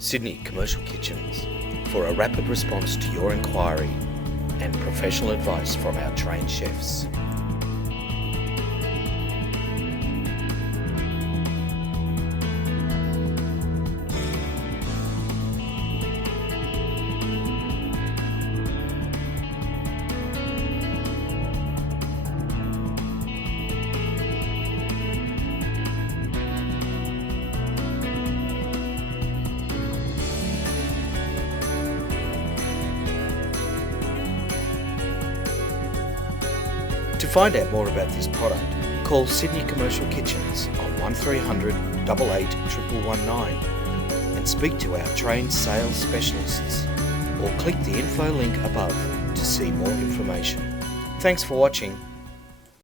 Sydney Commercial Kitchens for a rapid response to your inquiry and professional advice from our trained chefs. To find out more about this product, call Sydney Commercial Kitchens on 1300 88 1119 and speak to our trained sales specialists, or click the info link above to see more information. Thanks for watching.